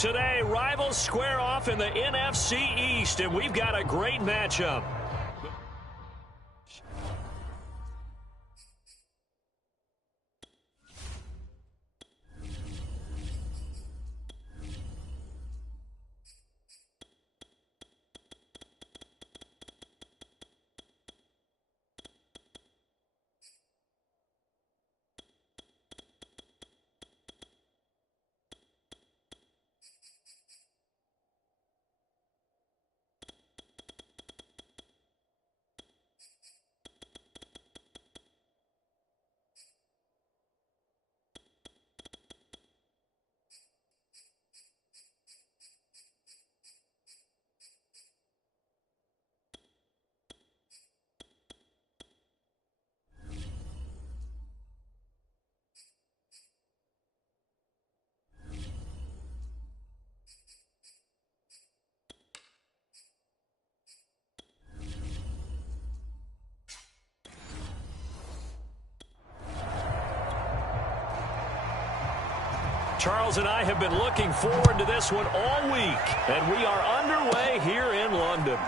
Today, rivals square off in the NFC East, and we've got a great matchup. Charles and I have been looking forward to this one all week, and we are underway here in London.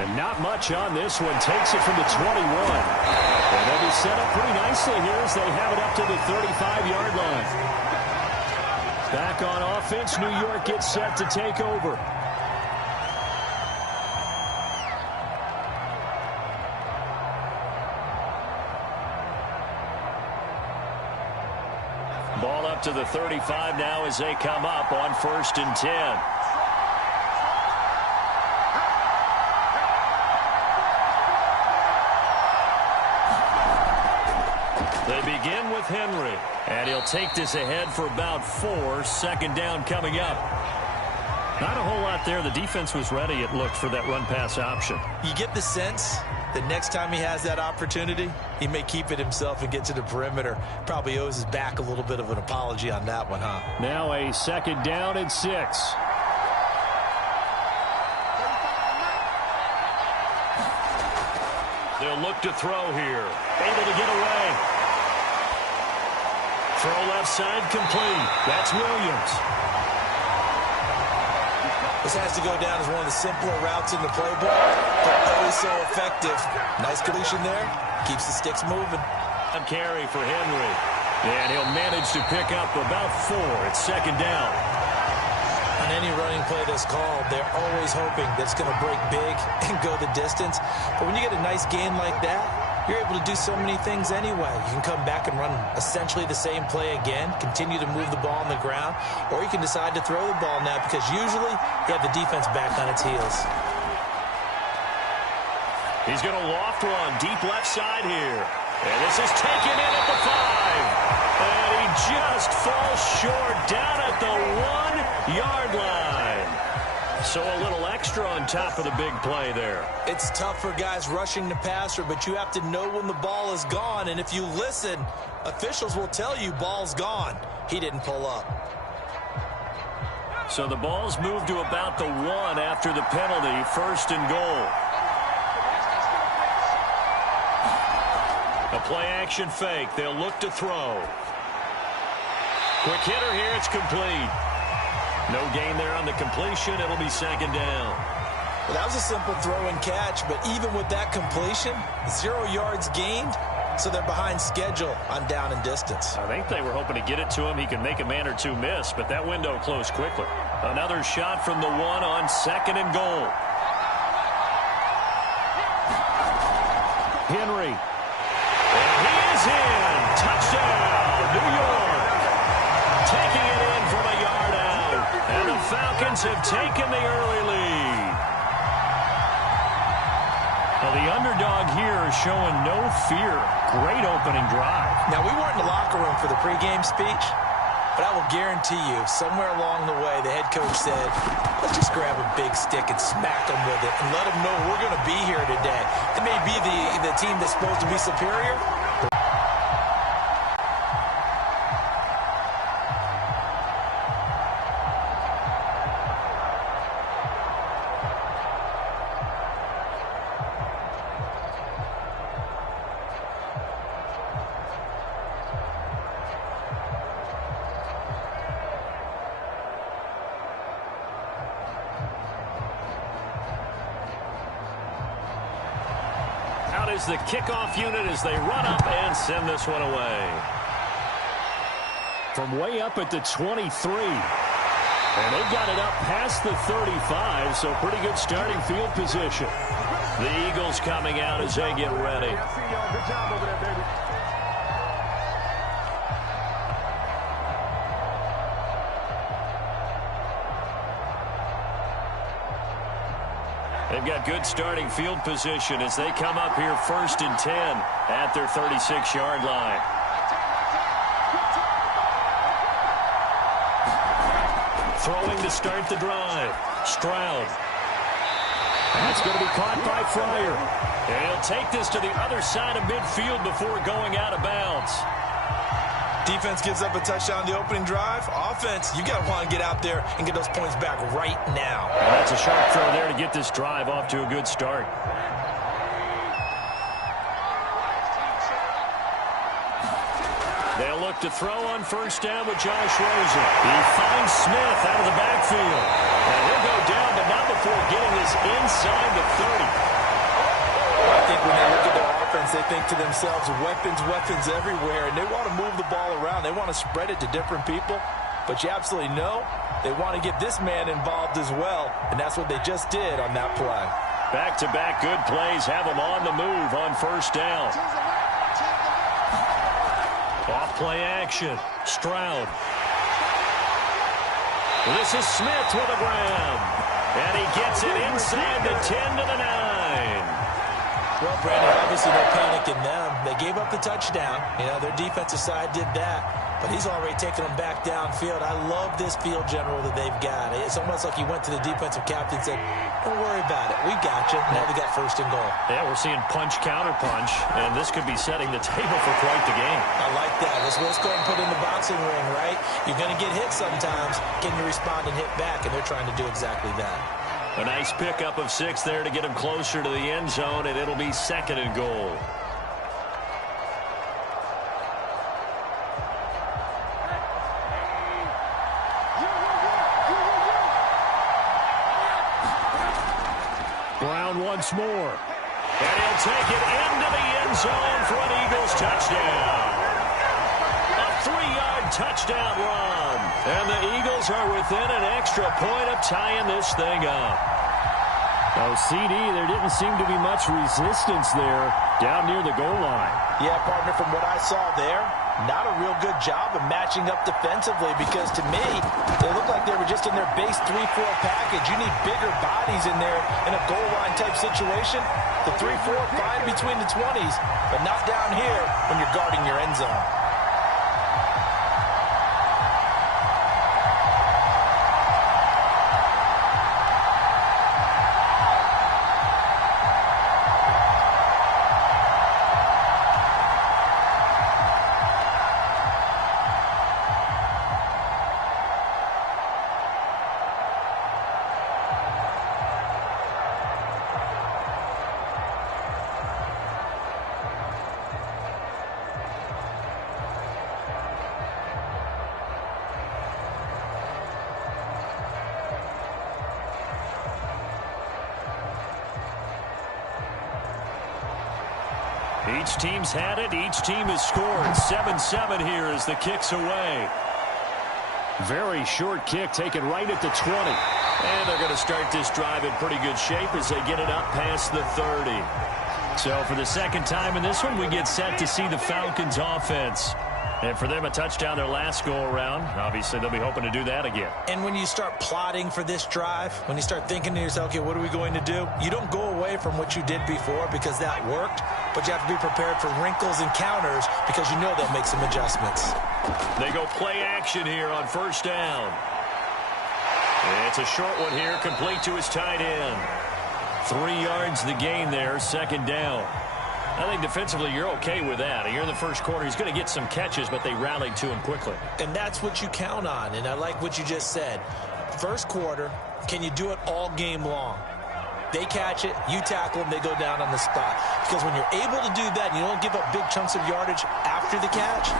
And not much on this one. Takes it from the 21. And they'll be set up pretty nicely here as they have it up to the 35-yard line. Back on offense, New York gets set to take over. Ball up to the 35 now as they come up on 1st and 10. They begin with Henry, and he'll take this ahead for about 4. 2nd down coming up. Not a whole lot there. The defense was ready, it looked, for that run-pass option. You get the sense that next time he has that opportunity, he may keep it himself and get to the perimeter. Probably owes his back a little bit of an apology on that one, huh? Now a 2nd down and 6. They'll look to throw here. Able to get away. Throw left side complete. That's Williams. This has to go down as one of the simpler routes in the playbook, but always so effective. Nice completion there. Keeps the sticks moving. Carry for Henry. And he'll manage to pick up about 4. It's 2nd down. On any running play that's called, they're always hoping that it's going to break big and go the distance. But when you get a nice gain like that, you're able to do so many things anyway. You can come back and run essentially the same play again, continue to move the ball on the ground, or you can decide to throw the ball now because usually you have the defense back on its heels. He's going to loft one deep left side here. And this is taken in at the 5. And he just falls short down at the 1-yard line. So a little extra on top of the big play there. It's tough for guys rushing the passer, but you have to know when the ball is gone. And if you listen, officials will tell you ball's gone. He didn't pull up. So the ball's moved to about the 1 after the penalty. 1st and goal. A play-action fake. They'll look to throw. Quick hitter here. It's complete. No gain there on the completion. It'll be 2nd down. Well, that was a simple throw and catch, but even with that completion, 0 yards gained, so they're behind schedule on down and distance. I think they were hoping to get it to him. He can make a man or two miss, but that window closed quickly. Another shot from the 1 on 2nd and goal. Henry. And he is in. Touchdown, New York. Taking it in from a yard out. And the Falcons have taken the early lead. Well, the underdog here is showing no fear. Great opening drive. Now, we weren't in the locker room for the pregame speech, but I will guarantee you, somewhere along the way, the head coach said, let's just grab a big stick and smack them with it and let them know we're going to be here today. It may be the team that's supposed to be superior. out is the kickoff unit as they run up and send this one away. From way up at the 23. And they've got it up past the 35, so pretty good starting field position. The Eagles coming out as they get ready. Good job over there, baby. They've got good starting field position as they come up here 1st and 10 at their 36-yard line. Throwing to start the drive. Stroud. That's going to be caught by Fryer. And he'll take this to the other side of midfield before going out of bounds. Defense gives up a touchdown on the opening drive. Offense, you got to want to get out there and get those points back right now. And that's a sharp throw there to get this drive off to a good start. They'll look to throw on 1st down with Josh Rosen. He finds Smith out of the backfield. And he'll go down, but not before getting this inside the 30. I think when they look at their offense, they think to themselves, weapons everywhere, and they want to move the ball around. They want to spread it to different people. But you absolutely know they want to get this man involved as well, and that's what they just did on that play. Back-to-back good plays have them on the move on 1st down. Off play action. Stroud. This is Smith with a grab. And he gets it inside the 10 to the 9. Well, Brandon, obviously no panic in them. They gave up the touchdown. You know, their defensive side did that. But he's already taken them back downfield. I love this field general that they've got. It's almost like he went to the defensive captain and said, don't worry about it. We got you. Now they got 1st and goal. Yeah, we're seeing punch, counter punch, and this could be setting the table for quite the game. I like that. Let's go and put in the boxing ring, right? You're going to get hit sometimes. Can you respond and hit back? And they're trying to do exactly that. A nice pickup of 6 there to get him closer to the end zone, and it'll be 2nd and goal. Brown once more. And he'll take it into the end zone for an Eagles touchdown. A 3-yard touchdown run. And the Eagles are within an extra point of tying this thing up. Oh, CD, there didn't seem to be much resistance there down near the goal line. Yeah, partner, from what I saw there, not a real good job of matching up defensively because to me, they looked like they were just in their base 3-4 package. You need bigger bodies in there in a goal line type situation. The 3-4 fine between the 20s, but not down here when you're guarding your end zone. Each team's had it. Each team has scored. 7-7 here as the kick's away. Very short kick taken right at the 20. And they're going to start this drive in pretty good shape as they get it up past the 30. So for the 2nd time in this one, we get set to see the Falcons offense. And for them, a touchdown their last go-around. Obviously, they'll be hoping to do that again. And when you start plotting for this drive, when you start thinking to yourself, okay, what are we going to do? You don't go away from what you did before because that worked, but you have to be prepared for wrinkles and counters because you know they'll make some adjustments. They go play action here on 1st down. It's a short one here, complete to his tight end. 3 yards the gain there, 2nd down. I think defensively you're okay with that. Here in the first quarter, he's going to get some catches, but they rallied to him quickly. And that's what you count on, and I like what you just said. First quarter, can you do it all game long? They catch it, you tackle them, they go down on the spot. Because when you're able to do that, and you don't give up big chunks of yardage after the catch,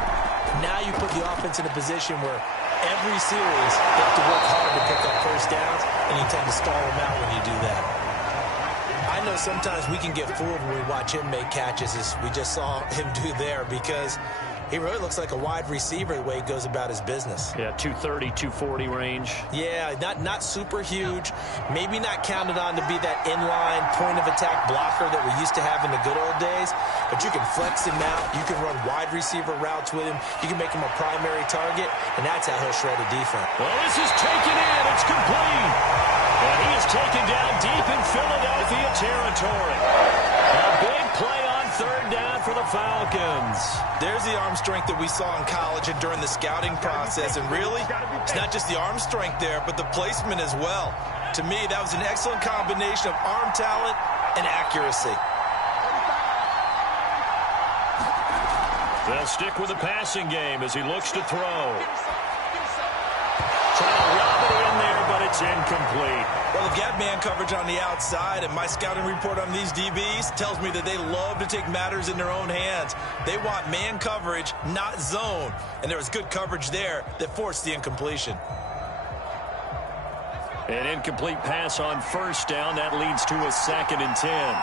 now you put the offense in a position where every series they have to work hard to pick up 1st downs, and you tend to stall them out when you do that. I I know sometimes we can get fooled when we watch him make catches, as we just saw him do there, because he really looks like a wide receiver the way he goes about his business. Yeah, 230, 240 range. Yeah, not super huge. Maybe not counted on to be that inline point-of-attack blocker that we used to have in the good old days. But you can flex him out. You can run wide receiver routes with him. You can make him a primary target, and that's how he'll shred a defense. Well, this is taken in. It's complete. And he is taken down deep in Philadelphia territory. A big play on third down for the Falcons. There's the arm strength that we saw in college and during the scouting process. And really, it's not just the arm strength there, but the placement as well. To me, that was an excellent combination of arm talent and accuracy. They'll stick with the passing game as he looks to throw. Trying to lob it in there, but it's incomplete. Well, they've got man coverage on the outside, and my scouting report on these DBs tells me that they love to take matters in their own hands. They want man coverage, not zone. And there was good coverage there that forced the incompletion. An incomplete pass on first down. That leads to a 2nd and 10.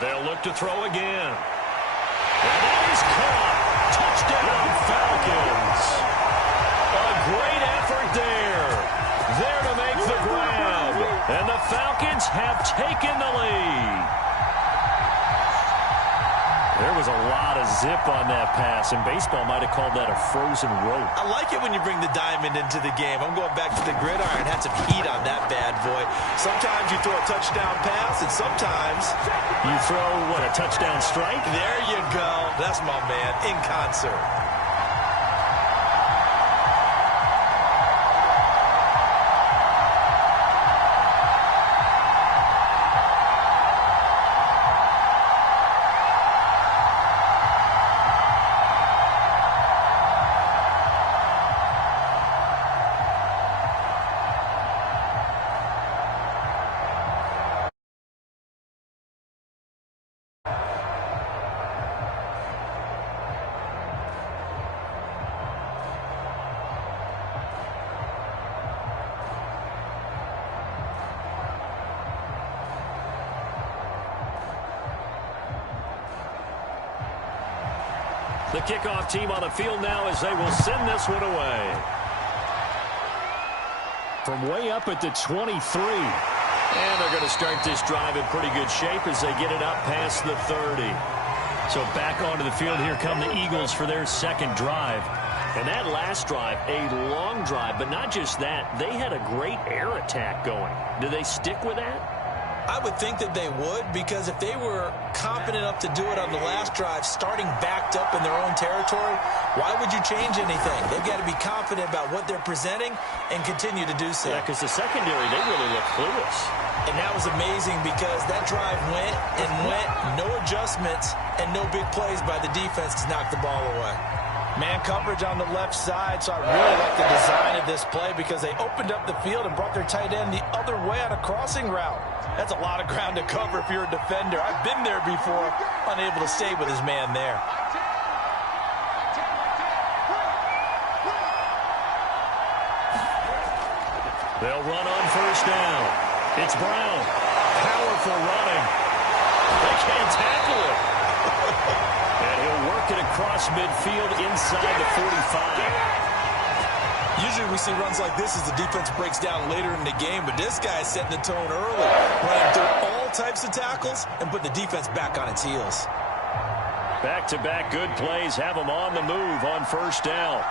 They'll look to throw again. And that is caught. Touchdown, Falcons. A great effort there. There to make the grab. And the Falcons have taken the lead. There was a lot of zip on that pass, and baseball might have called that a frozen rope. I like it when you bring the diamond into the game. I'm going back to the gridiron. Had some heat on that bad boy. Sometimes you throw a touchdown pass, and sometimes you throw, what, a touchdown strike? There you go. That's my man, in concert. The kickoff team on the field now as they will send this one away. From way up at the 23. And they're going to start this drive in pretty good shape as they get it up past the 30. So back onto the field, here come the Eagles for their second drive. And that last drive, a long drive, but not just that. They had a great air attack going. Do they stick with that? I would think that they would, because if they were confident enough to do it on the last drive, starting backed up in their own territory, why would you change anything? They've got to be confident about what they're presenting and continue to do so. Yeah, because the secondary, they really look clueless. And that was amazing because that drive went and went, no adjustments, and no big plays by the defense to knock the ball away. Man coverage on the left side, so I really like the design of this play because they opened up the field and brought their tight end the other way on a crossing route. That's a lot of ground to cover if you're a defender. I've been there before, unable to stay with his man there. They'll run on first down. It's Brown. Powerful running. They can't tackle it. And he'll work it across midfield inside the 45. Usually we see runs like this as the defense breaks down later in the game, but this guy is setting the tone early, running through all types of tackles and put the defense back on its heels. Back-to-back good plays have them on the move on first down.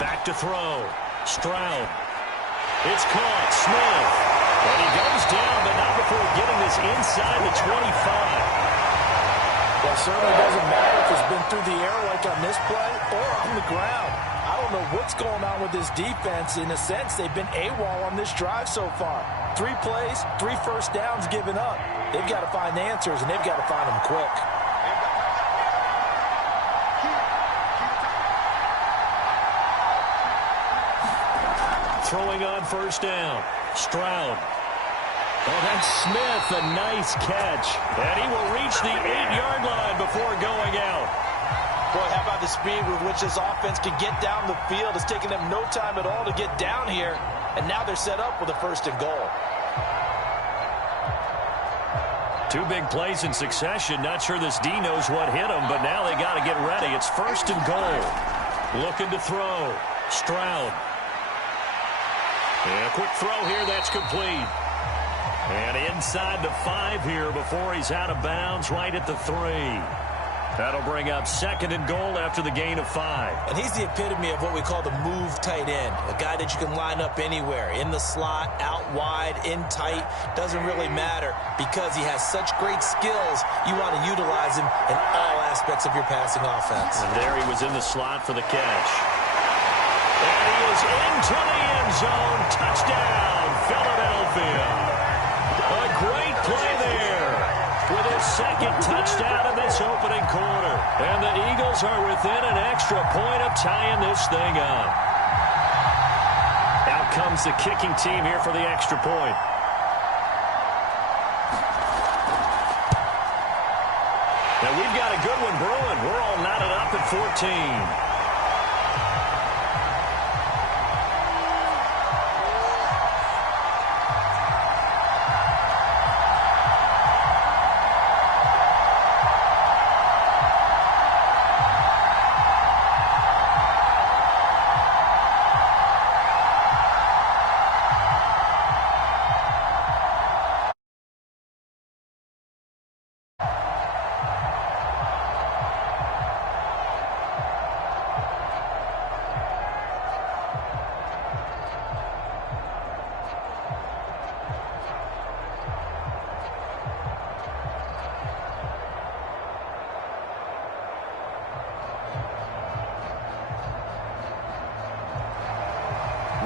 Back to throw. Stroud. It's caught. Smith. And he goes down, but not before getting this inside the 25. Well, it certainly doesn't matter if it's been through the air like on this play or on the ground. I don't know what's going on with this defense. In a sense, they've been AWOL on this drive so far. 3 plays, 3 first downs given up. They've got to find answers, and they've got to find them quick. Throwing on first down. Stroud. Oh, that's Smith. A nice catch. And he will reach the 8-yard line before going out. Boy, how about the speed with which this offense can get down the field? It's taken them no time at all to get down here. And now they're set up with a 1st and goal. 2 big plays in succession. Not sure this D knows what hit him, but now they got to get ready. It's 1st and goal. Looking to throw. Stroud. And a quick throw here. That's complete. And inside the 5 here before he's out of bounds right at the 3. That'll bring up 2nd and goal after the gain of 5. And he's the epitome of what we call the move tight end. A guy that you can line up anywhere. In the slot, out wide, in tight. Doesn't really matter because he has such great skills. You want to utilize him in all aspects of your passing offense. And there he was in the slot for the catch. And he is into the end zone. Touchdown, Philadelphia. A great play there with his 2nd touchdown in this opening quarter. And the Eagles are within an extra point of tying this thing up. Out comes the kicking team here for the extra point. Now we've got a good one brewing. We're all knotted up at 14.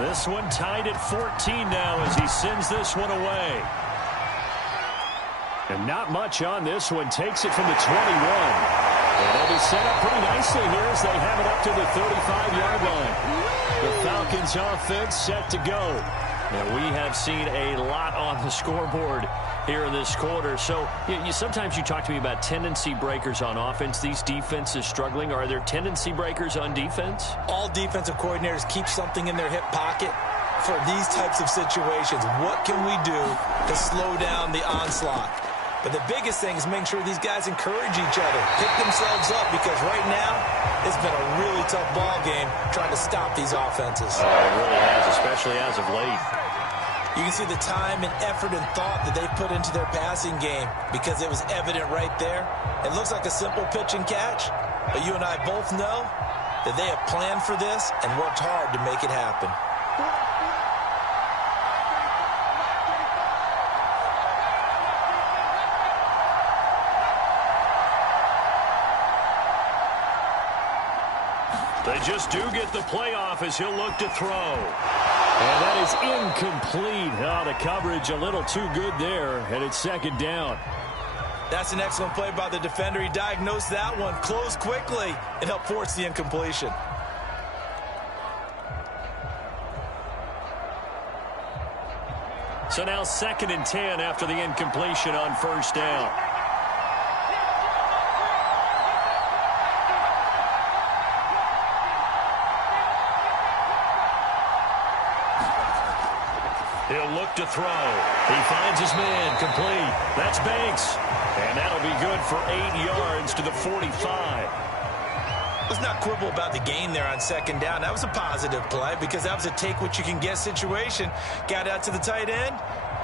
This one tied at 14 now as he sends this one away. And not much on this one. Takes it from the 21. And they'll be set up pretty nicely here as they have it up to the 35-yard line. The Falcons offense set to go. Now we have seen a lot on the scoreboard here in this quarter. So sometimes you talk to me about tendency breakers on offense. These defenses struggling. Are there tendency breakers on defense? All defensive coordinators keep something in their hip pocket for these types of situations. What can we do to slow down the onslaught? But the biggest thing is making sure these guys encourage each other, pick themselves up, because right now it's been a really tough ball game trying to stop these offenses. It really has, especially as of late. You can see the time and effort and thought that they put into their passing game because it was evident right there. It looks like a simple pitch and catch, but you and I both know that they have planned for this and worked hard to make it happen. They just do get the playoff as he'll look to throw. And that is incomplete. Oh, the coverage a little too good there, and it's 2nd down. That's an excellent play by the defender. He diagnosed that one, closed quickly, and helped force the incompletion. So now 2nd and 10 after the incompletion on first down. He'll look to throw. He finds his man, complete. That's Banks. And that'll be good for 8 yards to the 45. Let's not quibble about the gain there on 2nd down. That was a positive play because that was a take-what-you-can-get situation. Got out to the tight end.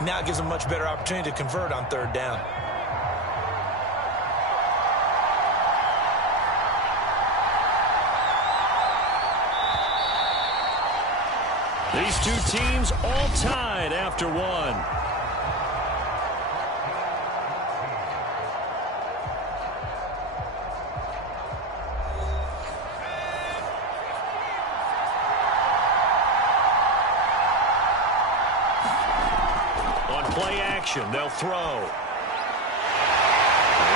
Now it gives them a much better opportunity to convert on 3rd down. These two teams all tied after one. On play action, they'll throw. And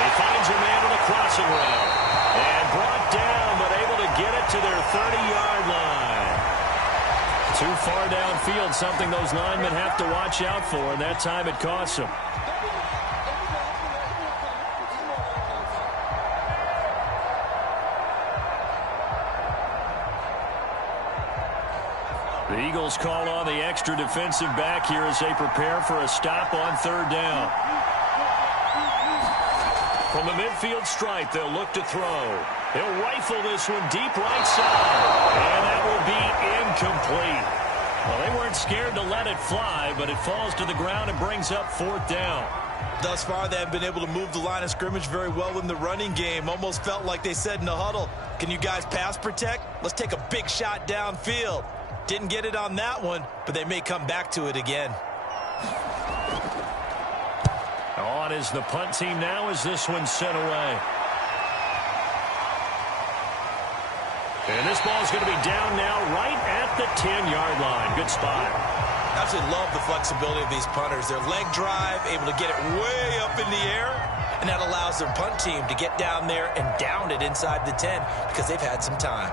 he finds a man on a crossing route. And brought down, but able to get it to their 30-yard line. Too far downfield, something those linemen have to watch out for, and that time it costs them. The Eagles call on the extra defensive back here as they prepare for a stop on third down. From the midfield stripe, they'll look to throw. He'll rifle this one deep right side. And that will be incomplete. Well, they weren't scared to let it fly, but it falls to the ground and brings up fourth down. Thus far, they have been able to move the line of scrimmage very well in the running game. Almost felt like they said in the huddle, can you guys pass protect? Let's take a big shot downfield. Didn't get it on that one, but they may come back to it again. On is the punt team now as this one's sent away. And this ball's going to be down now right at the 10-yard line. Good spot. Absolutely love the flexibility of these punters. Their leg drive, able to get it way up in the air, and that allows their punt team to get down there and down it inside the 10 because they've had some time.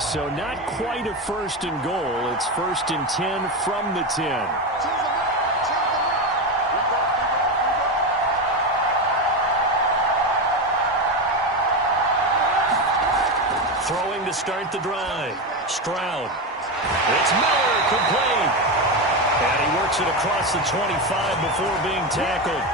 So not quite a first and goal. It's first and 10 from the 10. Throwing to start the drive. Stroud. It's Miller, complete. And he works it across the 25 before being tackled.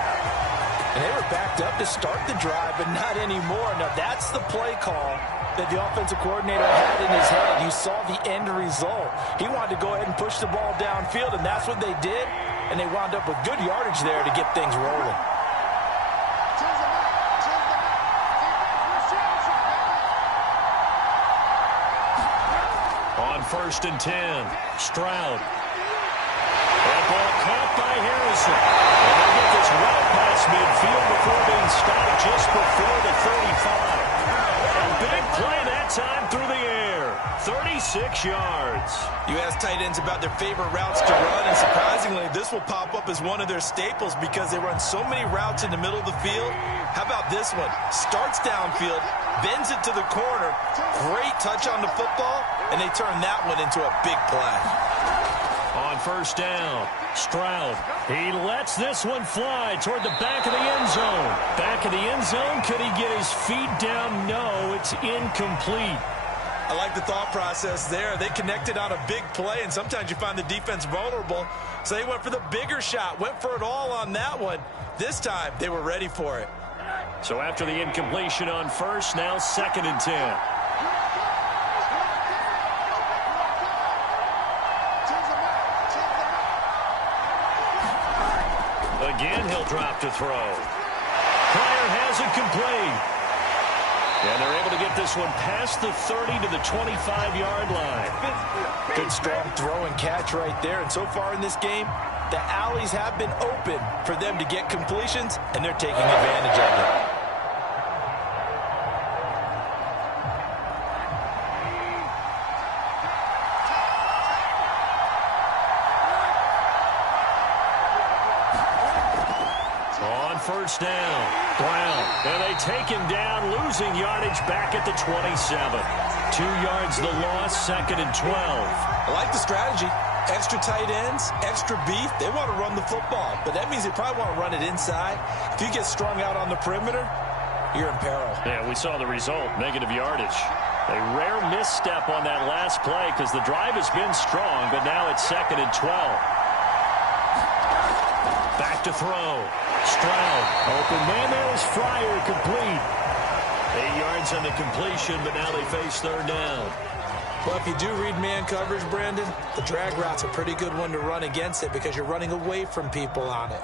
And they were backed up to start the drive, but not anymore. Now, that's the play call that the offensive coordinator had in his head. You saw the end result. He wanted to go ahead and push the ball downfield, and that's what they did. And they wound up with good yardage there to get things rolling. On first and 10, Stroud. That ball caught by Harrison. And they get this route past midfield before being stopped just before the 35. A big play that time through the air. 36 yards. You ask tight ends about their favorite routes to run, and surprisingly, this will pop up as one of their staples because they run so many routes in the middle of the field. How about this one? Starts downfield, bends it to the corner, great touch on the football, and they turn that one into a big play. On first down, Stroud. He lets this one fly toward the back of the end zone. Back of the end zone. Could he get his feet down? No, it's incomplete. I like the thought process there. They connected on a big play, and sometimes you find the defense vulnerable. So they went for the bigger shot, went for it all on that one. This time, they were ready for it. So after the incompletion on first, now second and 10. Again, he'll drop to throw. Pryor has it complete. And they're able to get this one past the 30 to the 25-yard line. Good, strong throw and catch right there. And so far in this game, the alleys have been open for them to get completions, and they're taking advantage of it. First down, Brown, and they take him down, losing yardage back at the 27. 2 yards the loss, second and 12. I like the strategy. Extra tight ends, extra beef. They want to run the football, but that means they probably want to run it inside. If you get strung out on the perimeter, you're in peril. Yeah, we saw the result, negative yardage. A rare misstep on that last play because the drive has been strong, but now it's second and 12. Back to throw. Stroud, open man, there is Fryer, complete. 8 yards on the completion, but now they face third down. Well, if you do read man coverage, Brandon, the drag route's a pretty good one to run against it because you're running away from people on it.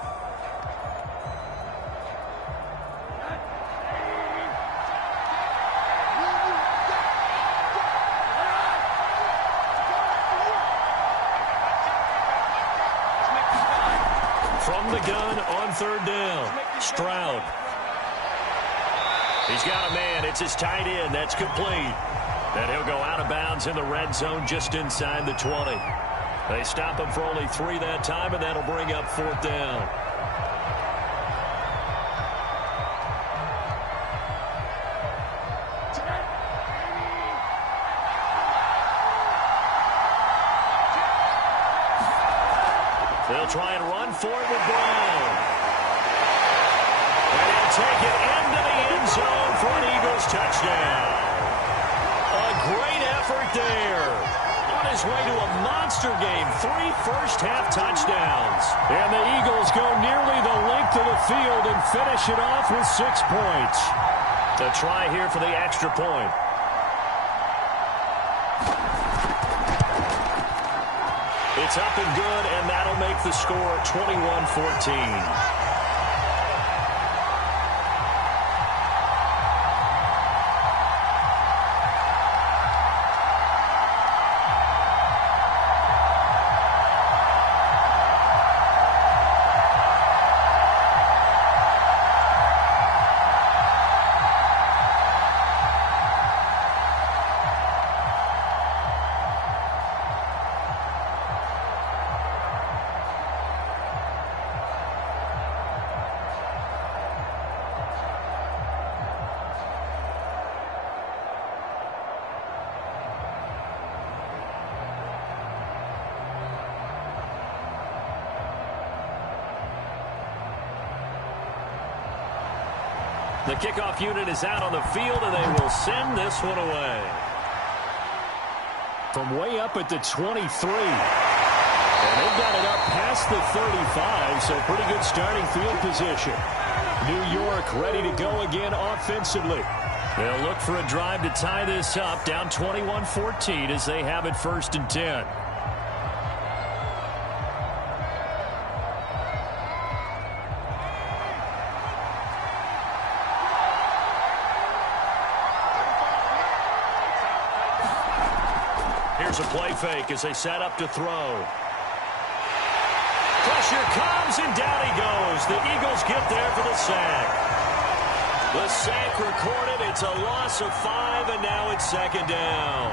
From the gun on third down, Stroud. He's got a man. It's his tight end. That's complete. And he'll go out of bounds in the red zone just inside the 20. They stop him for only 3 that time, and that'll bring up fourth down. They'll try and run for it with Brown. And he'll take it into the end zone for an Eagles touchdown. A great effort there. On his way to a monster game, 3 first-half touchdowns. And the Eagles go nearly the length of the field and finish it off with 6 points. A try here for the extra point. It's up and good, and that'll make the score 21-14. The kickoff unit is out on the field, and they will send this one away. From way up at the 23. And they've got it up past the 35, so pretty good starting field position. New York ready to go again offensively. They'll look for a drive to tie this up, down 21-14 as they have it 1st and 10. Here's a play fake as they set up to throw. Pressure comes, and down he goes. The Eagles get there for the sack. The sack recorded. It's a loss of 5, and now it's 2nd down.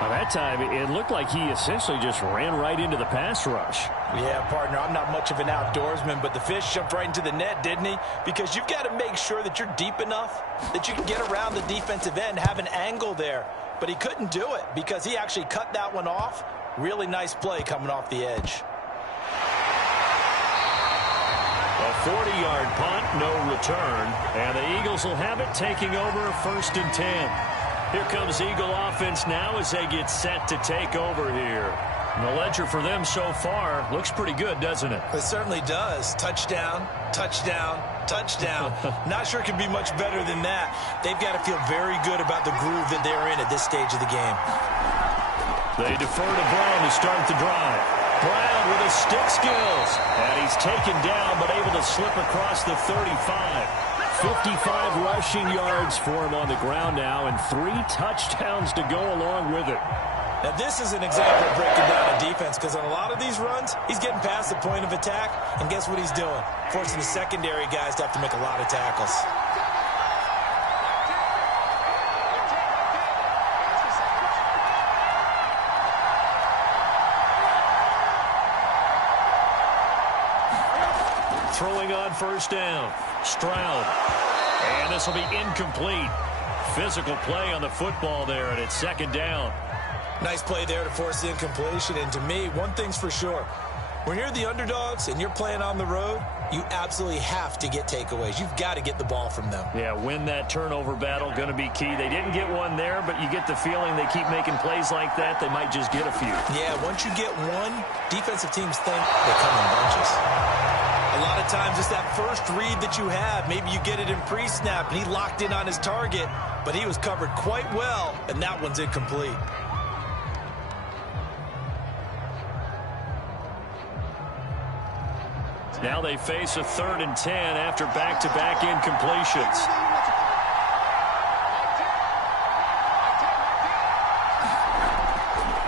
By that time, it looked like he essentially just ran right into the pass rush. Yeah, partner, I'm not much of an outdoorsman, but the fish jumped right into the net, didn't he? Because you've got to make sure that you're deep enough that you can get around the defensive end, have an angle there. But he couldn't do it because he actually cut that one off. Really nice play coming off the edge. A 40-yard punt, no return. And the Eagles will have it, taking over 1st and 10. Here comes Eagle offense now as they get set to take over here. And the ledger for them so far looks pretty good, doesn't it? It certainly does. Touchdown, touchdown, touchdown. Not sure it can be much better than that. They've got to feel very good about the groove that they're in at this stage of the game. They defer to Brown to start the drive. Brown with his stick skills. And he's taken down but able to slip across the 35. 55 rushing yards for him on the ground now, and 3 touchdowns to go along with it. Now, this is an example of breaking down a defense, because on a lot of these runs, he's getting past the point of attack, and guess what he's doing? Forcing the secondary guys to have to make a lot of tackles. Throwing on 1st down. Stroud. And this will be incomplete. Physical play on the football there, and it's 2nd down. Nice play there to force the incompletion. And to me, one thing's for sure. When you're the underdogs and you're playing on the road, you absolutely have to get takeaways. You've got to get the ball from them. Yeah, win that turnover battle, going to be key. They didn't get one there, but you get the feeling they keep making plays like that, they might just get a few. Yeah, once you get one, defensive teams think they come in bunches. A lot of times it's that first read that you have. Maybe you get it in pre-snap, and he locked in on his target, but he was covered quite well, and that one's incomplete. Now they face a 3rd and 10 after back-to-back incompletions.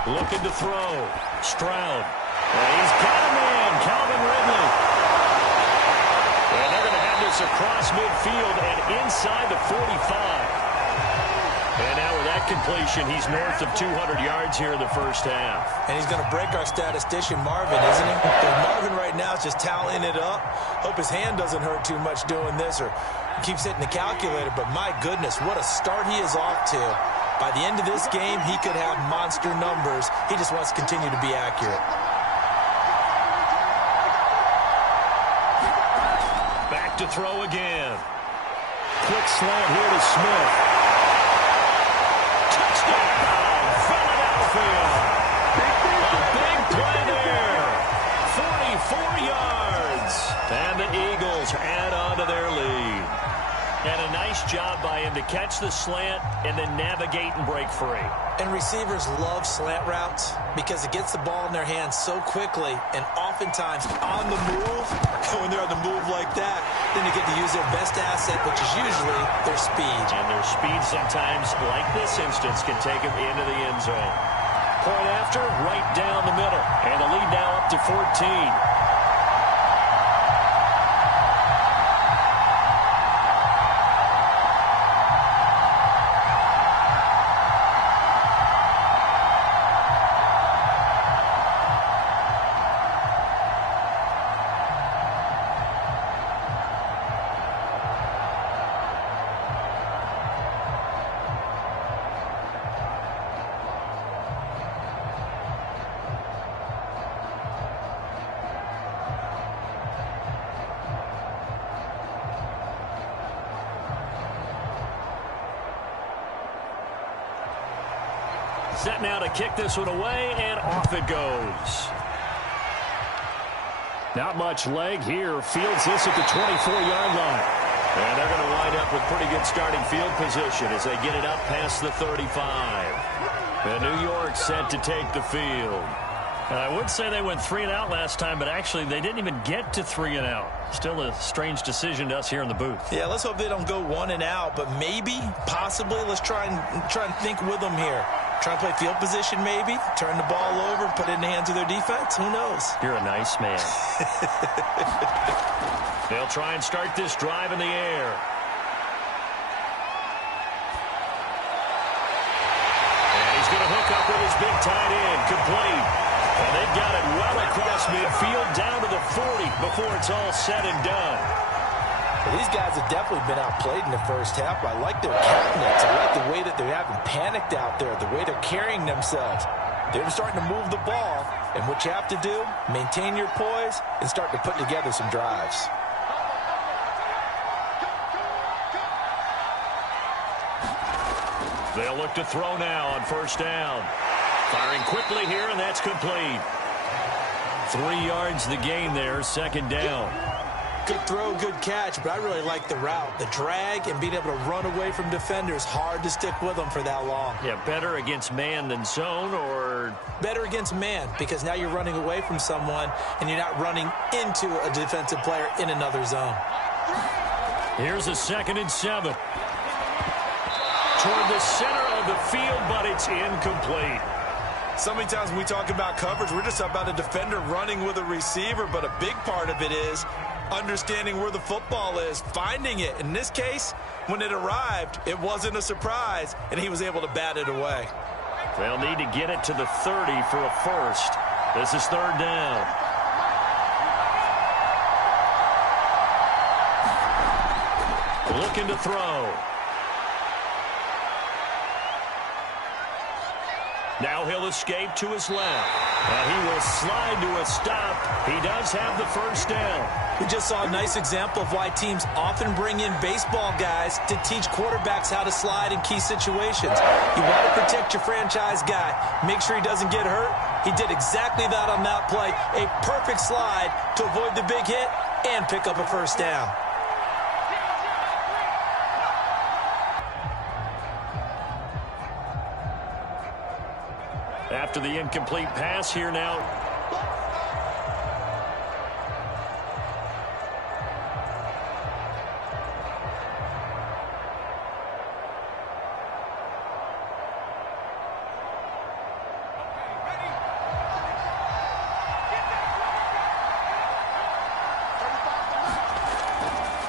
Looking to throw. Stroud. And he's got a man, Calvin Ridley. And they're going to have this across midfield and inside the 45. And now with that completion, he's north of 200 yards here in the 1st half. And he's going to break our statistician, Marvin, isn't he? Because Marvin right now is just tallying it up. Hope his hand doesn't hurt too much doing this or keeps hitting the calculator. But my goodness, what a start he is off to. By the end of this game, he could have monster numbers. He just wants to continue to be accurate. to throw again. Quick slant here to Smith. Touchdown, Philadelphia. A big play there. 44 yards. And the Eagles add on to their lead. And a nice job by him to catch the slant and then navigate and break free. And receivers love slant routes because it gets the ball in their hands so quickly and oftentimes on the move. When they're on the move like that, then they get to use their best asset, which is usually their speed. And their speed sometimes, like this instance, can take them into the end zone. Point after, right down the middle. And the lead now up to 14. Set now to kick this one away, and off it goes. Not much leg here. Fields this at the 24-yard line. And they're going to wind up with pretty good starting field position as they get it up past the 35. And New York set to take the field. And I would say they went 3 and out last time, but actually they didn't even get to 3 and out. Still a strange decision to us here in the booth. Yeah, let's hope they don't go 1 and out, but maybe, possibly, let's try and think with them here. Try and play field position maybe, turn the ball over, put it in the hands of their defense. Who knows? You're a nice man. They'll try and start this drive in the air. And he's going to hook up with his big tight end, complete. And they've got it well across midfield down to the 40 before it's all said and done. Well, these guys have definitely been outplayed in the first half. I like their countenance. I like the way that they haven't panicked out there, the way they're carrying themselves. They're starting to move the ball, and what you have to do, maintain your poise and start to put together some drives. They'll look to throw now on first down. Firing quickly here, and that's complete. 3 yards the gain there, second down. Good throw, good catch, but I really like the route. The drag and being able to run away from defenders, hard to stick with them for that long. Yeah, better against man than zone, or? Better against man, because now you're running away from someone and you're not running into a defensive player in another zone. Here's a 2nd and 7. Toward the center of the field, but it's incomplete. So many times when we talk about coverage, we're just about a defender running with a receiver, but a big part of it is understanding where the football is, finding it. In this case, when it arrived, it wasn't a surprise, and he was able to bat it away. They'll need to get it to the 30 for a first. This is 3rd down. Looking to throw. Now he'll escape to his left. And he will slide to a stop. He does have the first down. We just saw a nice example of why teams often bring in baseball guys to teach quarterbacks how to slide in key situations. You want to protect your franchise guy. Make sure he doesn't get hurt. He did exactly that on that play. A perfect slide to avoid the big hit and pick up a first down. After the incomplete pass here now.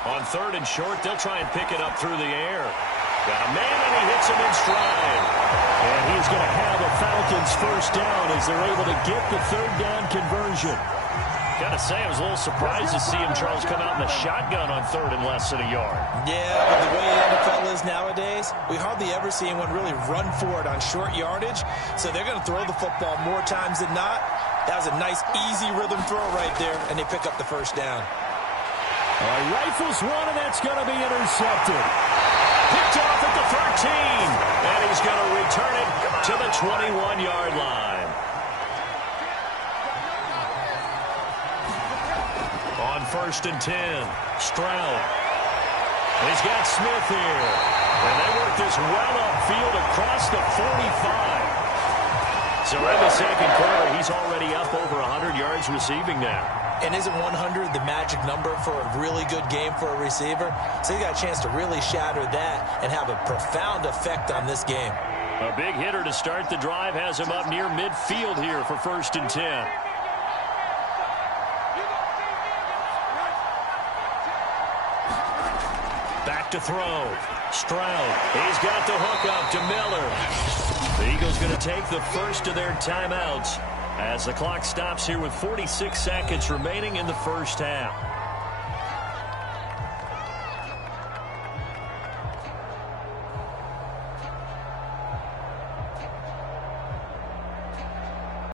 On 3rd and short, they'll try and pick it up through the air. Got a man, and he hits him in stride. And he's going to have a Falcons first down as they're able to get the 3rd down conversion. Got to say, I was a little surprised to see him, Charles, come out in the shotgun on 3rd and less than a yard. Yeah, but the way the NFL is nowadays, we hardly ever see anyone really run for it on short yardage. So they're going to throw the football more times than not. That was a nice, easy rhythm throw right there, and they pick up the first down. Rifles one, and that's going to be intercepted. Picked off at the 13, and he's going to return it to the 21-yard line. On 1st and 10, Stroud. He's got Smith here, and they work this well upfield across the 45. So in the second quarter, he's already up over 100 yards receiving now. And isn't 100 the magic number for a really good game for a receiver? So he got a chance to really shatter that and have a profound effect on this game. A big hitter to start the drive has him up near midfield here for 1st and 10. Back to throw. Stroud. He's got the hook up to Miller. The Eagles going to take the first of their timeouts as the clock stops here with 46 seconds remaining in the first half.